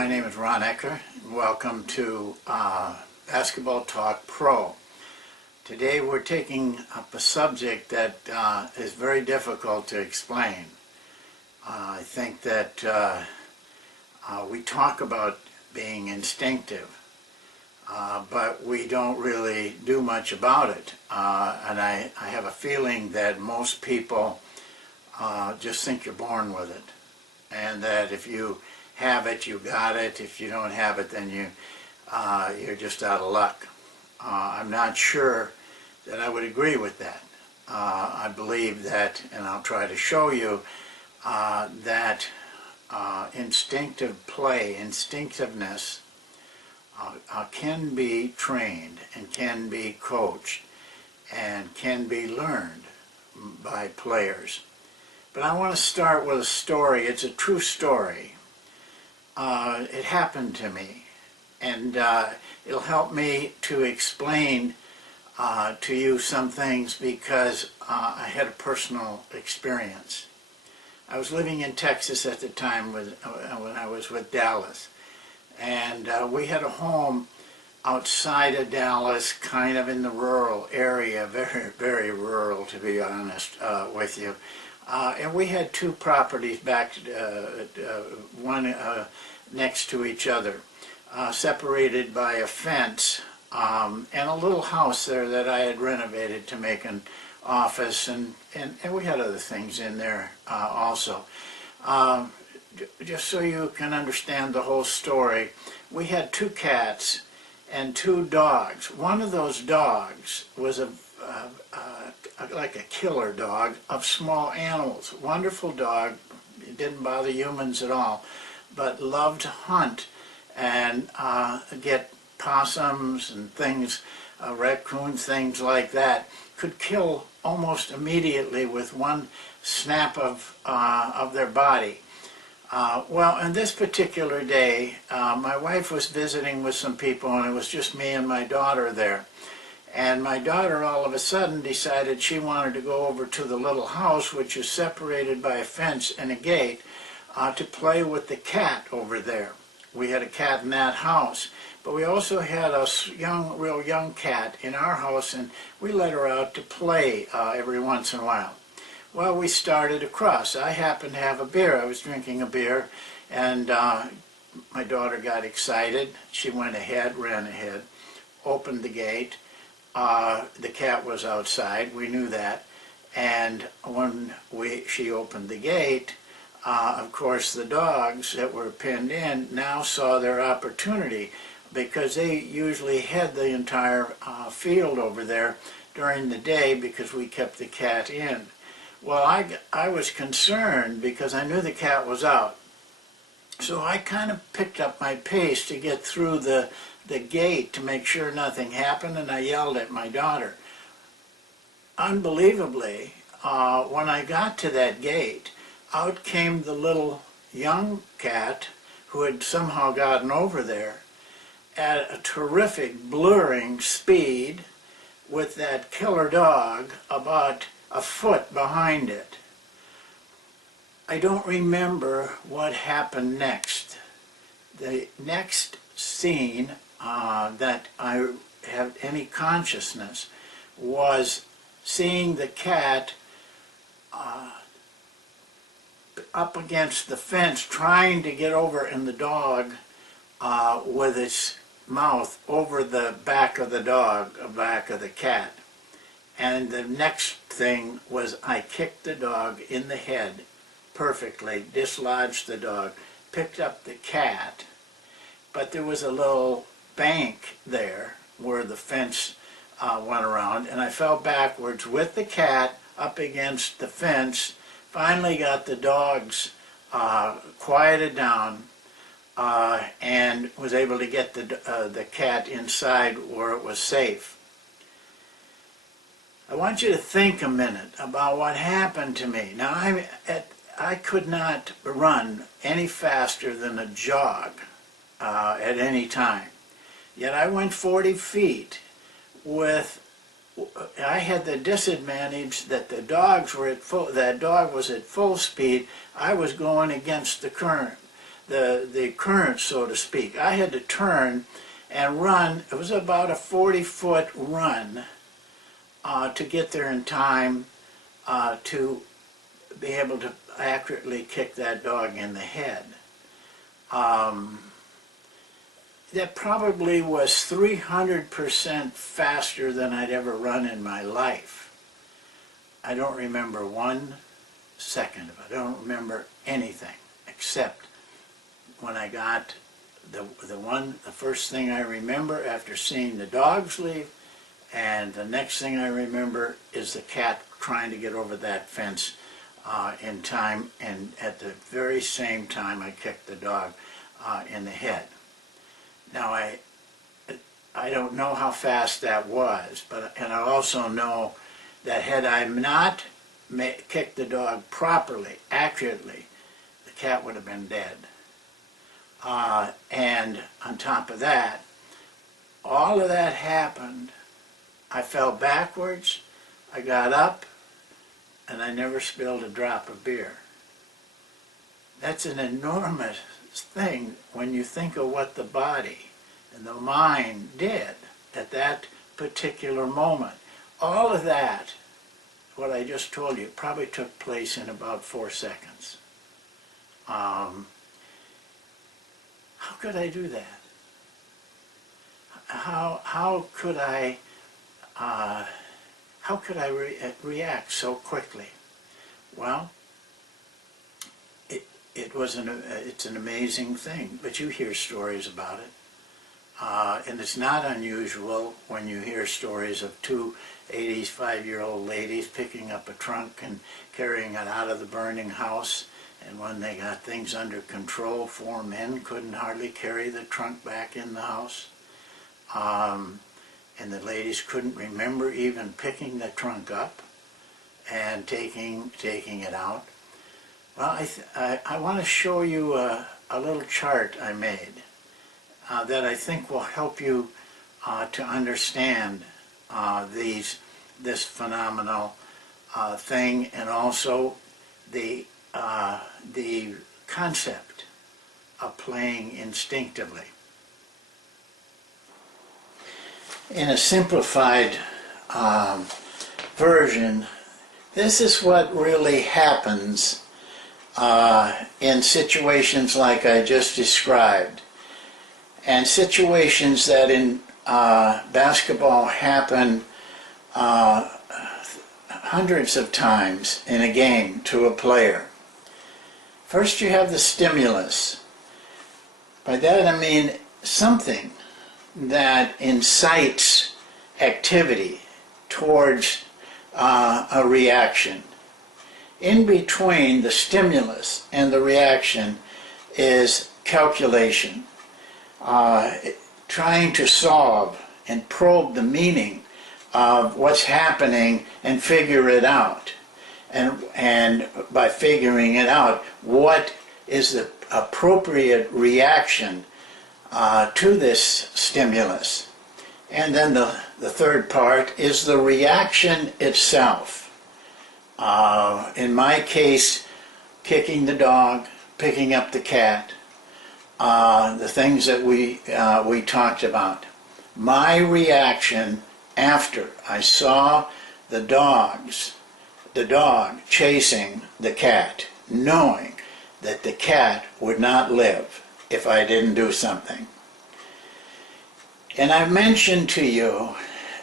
My name is Ron Ekker. Welcome to Basketball Talk Pro. Today we're taking up a subject that is very difficult to explain. I think that we talk about being instinctive, but we don't really do much about it. And I have a feeling that most people just think you're born with it, and that if you have it, you got it. If you don't have it, then you're just out of luck. I'm not sure that I would agree with that. I believe that, and I'll try to show you, that instinctive play, instinctiveness, can be trained and can be coached and can be learned by players. But I want to start with a story. It's a true story. It happened to me, and it'll help me to explain to you some things because I had a personal experience. I was living in Texas at the time when I was with Dallas, and we had a home outside of Dallas, kind of in the rural area, very, very rural, to be honest with you. And we had two properties back, one next to each other, separated by a fence, and a little house there that I had renovated to make an office, and we had other things in there also. Just so you can understand the whole story, we had two cats and two dogs. One of those dogs was like a killer dog of small animals. Wonderful dog, it didn't bother humans at all, but loved to hunt and get possums and things, raccoons, things like that. Could kill almost immediately with one snap of their body. Well, on this particular day, my wife was visiting with some people, and it was just me and my daughter there. And my daughter all of a sudden decided she wanted to go over to the little house, which is separated by a fence and a gate, to play with the cat over there. We had a cat in that house, but we also had a real young cat in our house, and we let her out to play every once in a while. Well, we started across. I happened to have a beer. I was drinking a beer, and my daughter got excited. She went ahead, ran ahead, opened the gate. The cat was outside. We knew that. And when she opened the gate, of course, the dogs that were pinned in now saw their opportunity, because they usually had the entire field over there during the day because we kept the cat in. Well, I was concerned because I knew the cat was out. So I kind of picked up my pace to get through the gate to make sure nothing happened, and I yelled at my daughter. Unbelievably, when I got to that gate, out came the little young cat who had somehow gotten over there at a terrific blurring speed with that killer dog about a foot behind it. I don't remember what happened next. The next scene that I have any consciousness was seeing the cat up against the fence trying to get over, and the dog with its mouth over the back of the dog, back of the cat. And the next thing was I kicked the dog in the head perfectly, dislodged the dog, picked up the cat, but there was a little bank there where the fence went around, and I fell backwards with the cat up against the fence, finally got the dogs quieted down, and was able to get the cat inside where it was safe. I want you to think a minute about what happened to me. Now, I could not run any faster than a jog at any time. Yet I went 40 feet with, I had the disadvantage that the dogs were at full, that dog was at full speed. I was going against the current. the current, so to speak. I had to turn and run. It was about a 40-foot run to get there in time to be able to accurately kick that dog in the head. That probably was 300% faster than I'd ever run in my life. I don't remember 1 second of it. I don't remember anything except when I got the first thing I remember after seeing the dogs leave, and the next thing I remember is the cat trying to get over that fence in time, and at the very same time I kicked the dog in the head. Now I don't know how fast that was, and I also know that had I not kicked the dog properly, accurately, the cat would have been dead. And on top of that, all of that happened. I fell backwards, I got up, and I never spilled a drop of beer. That's an enormous thing when you think of what the body and the mind did at that particular moment. All of that, what I just told you, probably took place in about 4 seconds. How could I do that? How could I react so quickly? Well, it's an amazing thing, but you hear stories about it. And it's not unusual when you hear stories of 2 85-year-old ladies picking up a trunk and carrying it out of the burning house. And when they got things under control, 4 men couldn't hardly carry the trunk back in the house. And the ladies couldn't remember even picking the trunk up and taking it out. Well, I want to show you a little chart I made that I think will help you to understand this phenomenal thing, and also the concept of playing instinctively. In a simplified version, this is what really happens in situations like I just described, and situations that in basketball happen hundreds of times in a game to a player. First, you have the stimulus. By that I mean something that incites activity towards a reaction. In between the stimulus and the reaction is calculation, trying to solve and probe the meaning of what's happening and figure it out. And by figuring it out, what is the appropriate reaction to this stimulus. And then the third part is the reaction itself. In my case, kicking the dog, picking up the cat, the things that we talked about. My reaction after I saw the dog chasing the cat, knowing that the cat would not live if I didn't do something. And I mentioned to you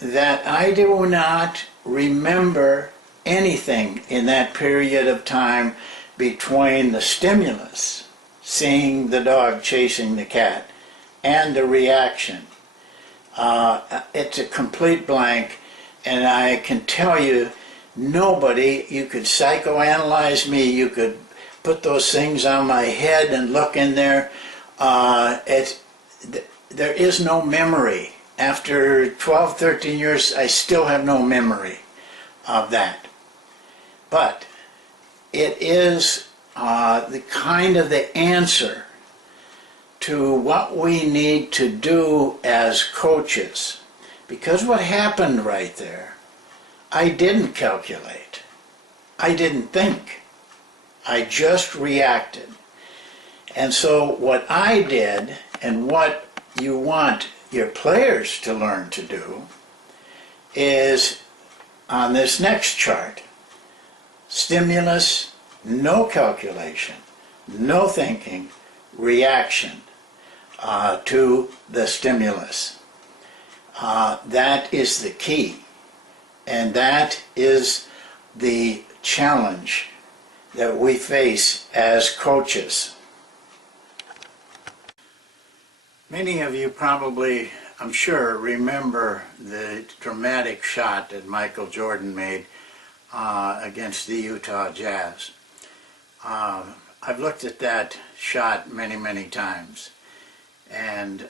that I do not remember anything in that period of time between the stimulus, seeing the dog chasing the cat, and the reaction. It's a complete blank, and I can tell you, nobody, you could psychoanalyze me, you could put those things on my head and look in there. There is no memory. After 12, 13 years, I still have no memory of that. But it is the kind of the answer to what we need to do as coaches. Because what happened right there, I didn't calculate. I didn't think. I just reacted. And so what I did, and what you want your players to learn to do, is on this next chart: stimulus, no calculation, no thinking, reaction to the stimulus. That is the key, and that is the challenge that we face as coaches. Many of you probably, I'm sure, remember the dramatic shot that Michael Jordan made against the Utah Jazz. I've looked at that shot many, many times, and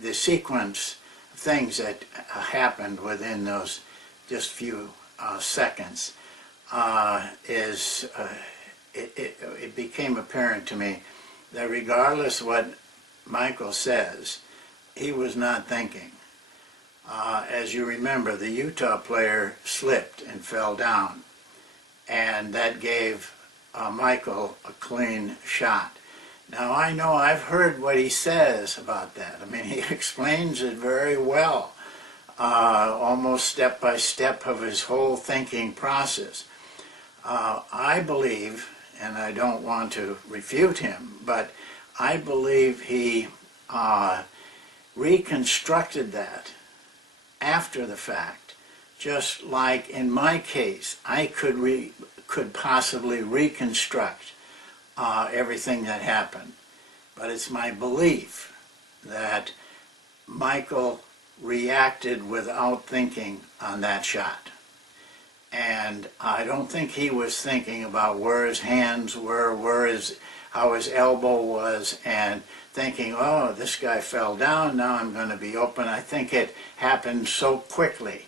the sequence of things that happened within those just few seconds it became apparent to me that regardless what Michael says, he was not thinking. As you remember, the Utah player slipped and fell down, and that gave Michael a clean shot. Now, I know I've heard what he says about that. I mean, he explains it very well, almost step by step of his whole thinking process. I believe, and I don't want to refute him, but I believe he reconstructed that after the fact, just like in my case, I could possibly reconstruct everything that happened. But it's my belief that Michael reacted without thinking on that shot. And I don't think he was thinking about where his hands were, how his elbow was, and thinking, oh, this guy fell down, now I'm going to be open. I think it happened so quickly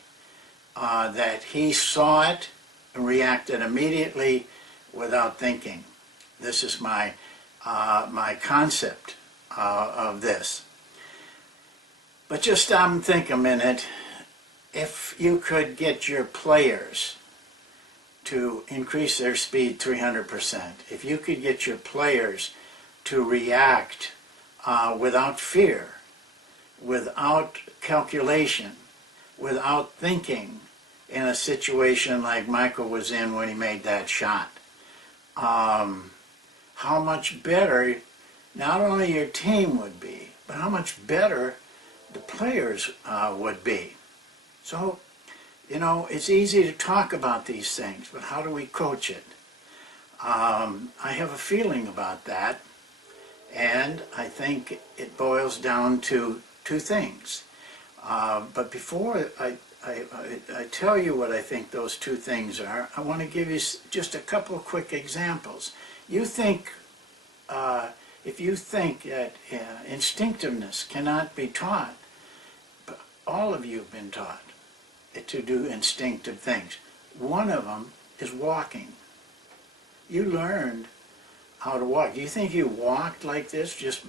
that he saw it and reacted immediately without thinking. This is my concept of this. But just stop and think a minute. If you could get your players to increase their speed 300%, if you could get your players to react without fear, without calculation, without thinking in a situation like Michael was in when he made that shot, how much better not only your team would be, but how much better the players would be. So, you know, it's easy to talk about these things, but how do we coach it? I have a feeling about that, and I think it boils down to two things. But before I tell you what I think those two things are, I want to give you just a couple of quick examples. You think, if you think that instinctiveness cannot be taught, but all of you have been taught to do instinctive things. One of them is walking. You learned how to walk. Do you think you walked like this just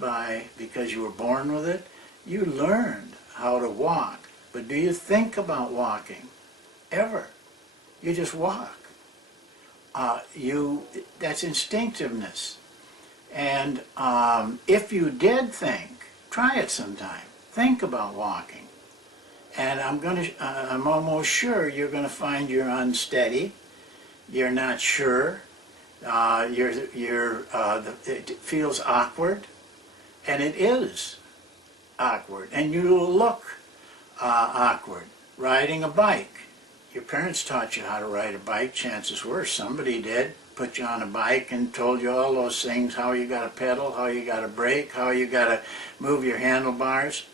because you were born with it? You learned how to walk. But do you think about walking? Ever? You just walk. That's instinctiveness. And if you did think, try it sometime. Think about walking. And I'm almost sure you're going to find you're unsteady. You're not sure. It feels awkward, and it is awkward. And you look awkward. Riding a bike. Your parents taught you how to ride a bike. Chances were somebody did. Put you on a bike and told you all those things, how you got to pedal, how you got to brake, how you got to move your handlebars.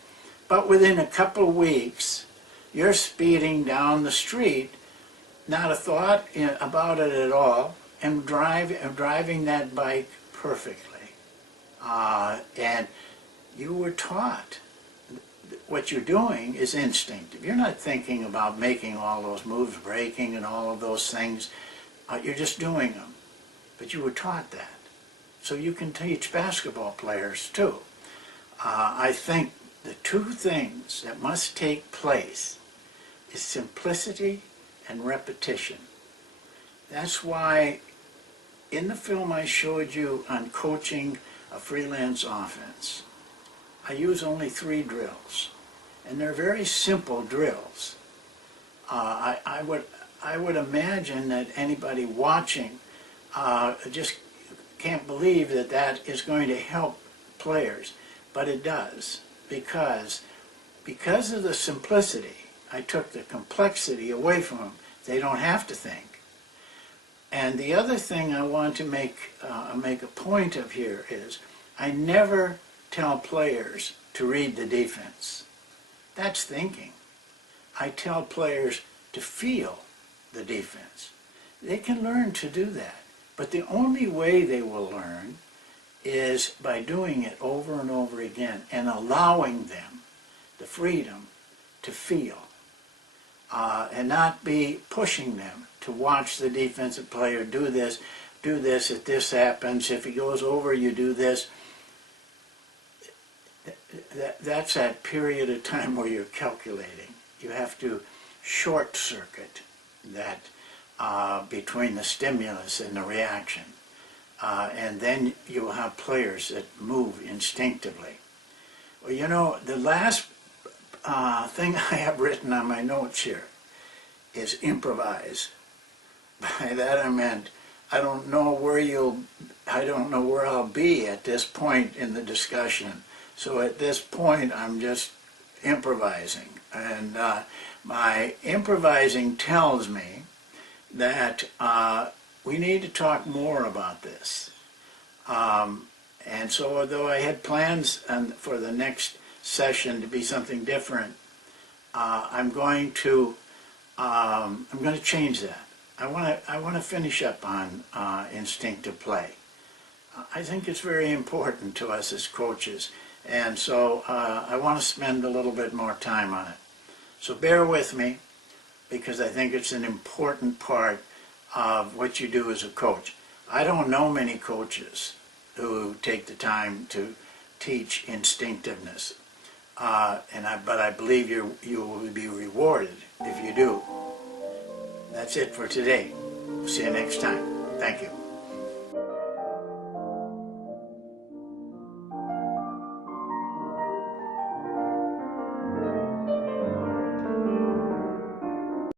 But within a couple of weeks, you're speeding down the street, not a thought about it at all, and driving that bike perfectly. And you were taught. What you're doing is instinctive. You're not thinking about making all those moves, braking and all of those things. You're just doing them. But you were taught that. So you can teach basketball players too. I think the two things that must take place is simplicity and repetition. That's why in the film I showed you on coaching a freelance offense, I use only 3 drills, and they're very simple drills. I would imagine that anybody watching just can't believe that that is going to help players, but it does, because of the simplicity. I took the complexity away from them. They don't have to think. And the other thing I want to make a point of here is I never tell players to read the defense. That's thinking. I tell players to feel the defense. They can learn to do that, but the only way they will learn is by doing it over and over again and allowing them the freedom to feel, and not be pushing them to watch the defensive player do this, if this happens, if he goes over, you do this. That's that period of time where you're calculating. You have to short circuit that between the stimulus and the reaction. And then you'll have players that move instinctively. Well, you know, the last thing I have written on my notes here is improvise. By that I meant I don't know where I'll be at this point in the discussion. So at this point I'm just improvising. And my improvising tells me that we need to talk more about this. And so although I had plans for the next session to be something different, I'm going to change that. I want to finish up on instinctive play. I think it's very important to us as coaches, and so I want to spend a little bit more time on it. So bear with me, because I think it's an important part of what you do as a coach. I don't know many coaches who take the time to teach instinctiveness, but I believe you will be rewarded if you do. That's it for today. See you next time. Thank you.